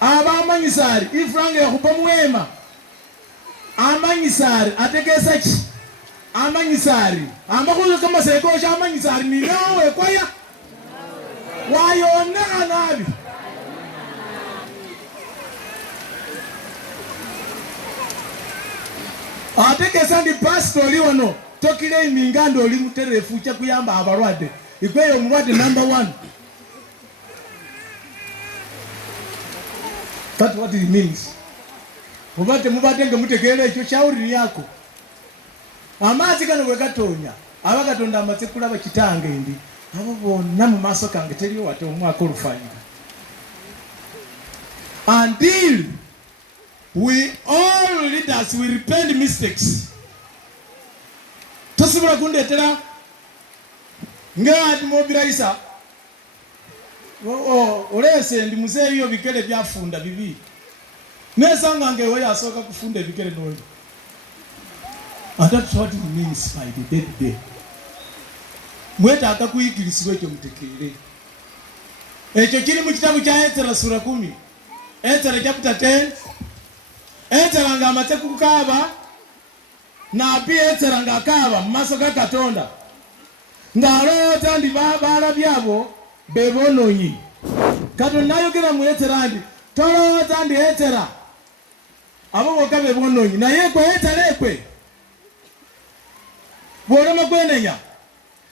abamanyisari ifrange yakupa mwema amanyisari atekesa ki amanyisari amakuzo kama sekosha amanyisari ni nawe kwaya wayona nabi atekesa ndi pastori wano tokile imingando oli muterefu cha kuyamba abalwadde ikweyo omulwadde number 1. That's what it means. Mubate mutegeera ekyo kyawuliri yako amaazi gano bwe gatonya abagatonda amaze kulaba kitange ndi abo bonna mu maaso kange teriyo wate omwaka olufaanyi until we all leaders we repent mistakes. Tosobola kundeetera ng'ati mobilizer olese ndi muzeeyo bikere byafunda bibiri nesanga ngewe yasooka kufunda ebikere n'oyo. And that's what it means by the dead day. Mwetaaga kuyigirizibwa ekyo mutegeere. Ekyo kiri mu kitabu kya Ezra sura 10. Ezra chapter 10. Ezra ng'amaze kukaaba nabbi Ezra ng'akaaba mu maaso ga Katonda ng'alowooza ndi baalabye abo be bonoonyi. Katonda ayogera mu Ezra ndi tolowooza ndi Ezra abo bokka be bonoonyi naye gwe Ezra ekwe bw'olema kwenenya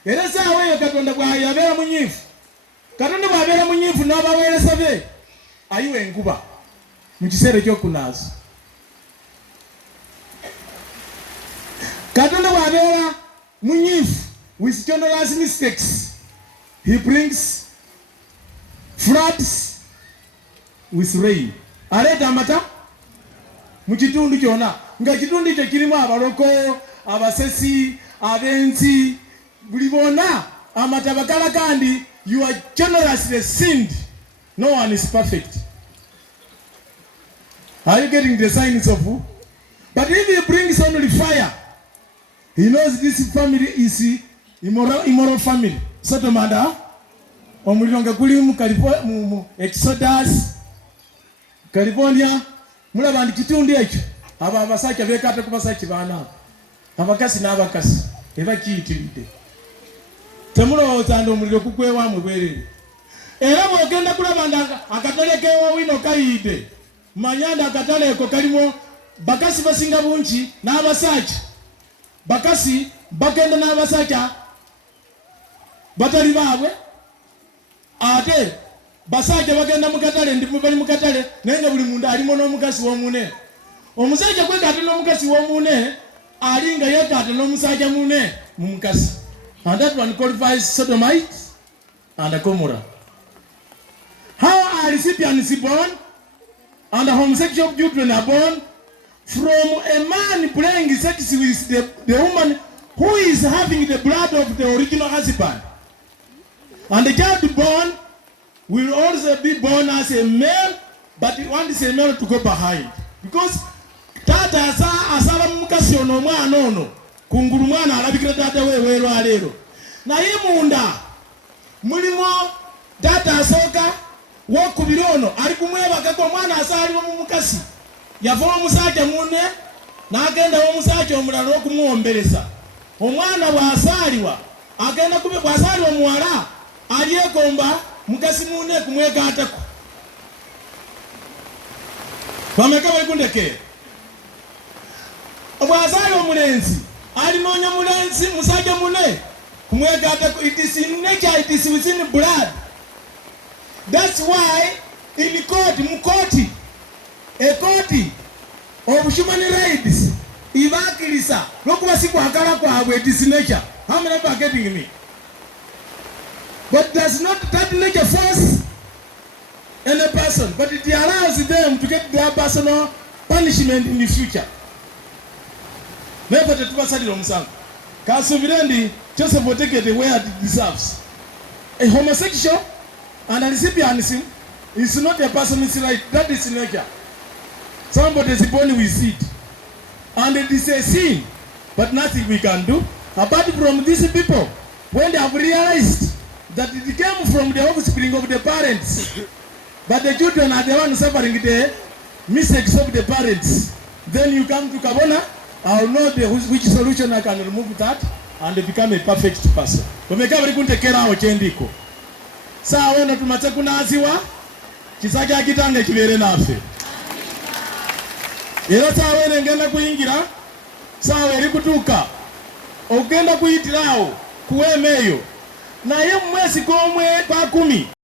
era essaawa eyo Katonda bw'abeera munyiifu. Katonda bw'abeera munyiifu n'abaweereza be ayiwa enkuba mu kiseera ekyokunaaza. Katonda bw'abeera munyiifu with children's mistakes he brings floods with rain. Aleeta amata mu kitundu kyonna nga kitundu ekyo kirimu abaloko abasesi abenzi buli bonna amata bakala kandi you are generously sinned. No one is perfect. Are you getting the signs of who? But if he brings only fire, he knows this family is immoral family. Sodom and omuliro nga guli mu Exodus California mulaba ndi kitundu ekyo abo abasajja beekata ku basajja baana abakasi n'abakasi eba kiyitiridde. Temulowooza ndi omuliro kugwewamu bwerere. Era bw'ogenda kulaba nga akatale k'ewawino kayidde manya ndi akatale eko kalimu bakasi basinga bungi n'abasajja. Bakasi bagenda n'abasajja batali baabwe ate basajja bagenda mu katale ndi bali mu katale naye nga buli muntu alimu n'omukasi w'omune. Omusajja kwekata n'omukasi w'omune ali nga yeekata n'omusajja mune mu mukasi. And that one qualifies sodomites and Gomorrah. How are recipients born and homosexual children are born? From a man playing sex with the woman who is having the blood of the original husband. And the child born will also be born as a male, but he wants a male to go behind. Because tata asala mukasi ono mwana ono kungulu mwana alabikira tata wewe lwaleero. Naye munda mulimo tata asooka wokubiri ono ali kumwebakako omwana asaalibwa mu mukasi. Yava omusajja munne n'agenda w'omusajja omulala okumuwombereza. Omwana bw'asaalibwa agenda bw'asaalibwa muwala alyegomba mukasi munne kumwegaatako. Bameka bali kundekeera. Bw'asaalibwa omulenzi alinoonya mulenzi musajja munne kumwegaatako. It is in nature, it is within blood. That's why in court, mu kooti a court of human rights ibakilisa lwokuba si kwagala kwabwe. It is nature. How many are getting me? But does not that nature force any person, but it allows them to get their personal punishment in the future. Never the tubasalira omusango kasubire ndi Joseph otegede where it deserves. A homosexual and a lesbianism is not a person's right. That is nature. Somebody is born with it, and it is a sin, but nothing we can do. Apart from these people, when they have realized that it came from the offspring of the parents, But the children are the ones suffering the mistakes of the parents. Then you come to Kabona, I'll know which solution I can remove that and become a perfect person. Wameka bali kuntekera awo chendiko. Saa weno tumache kunaziwa, kisaka kitanga kibere nafe. Era saa weno ngenda kuyingira, saa weri kutuka. Ogenda kuyitirawo, kuwemeyo. Na ye mwezi komwe kwa 10.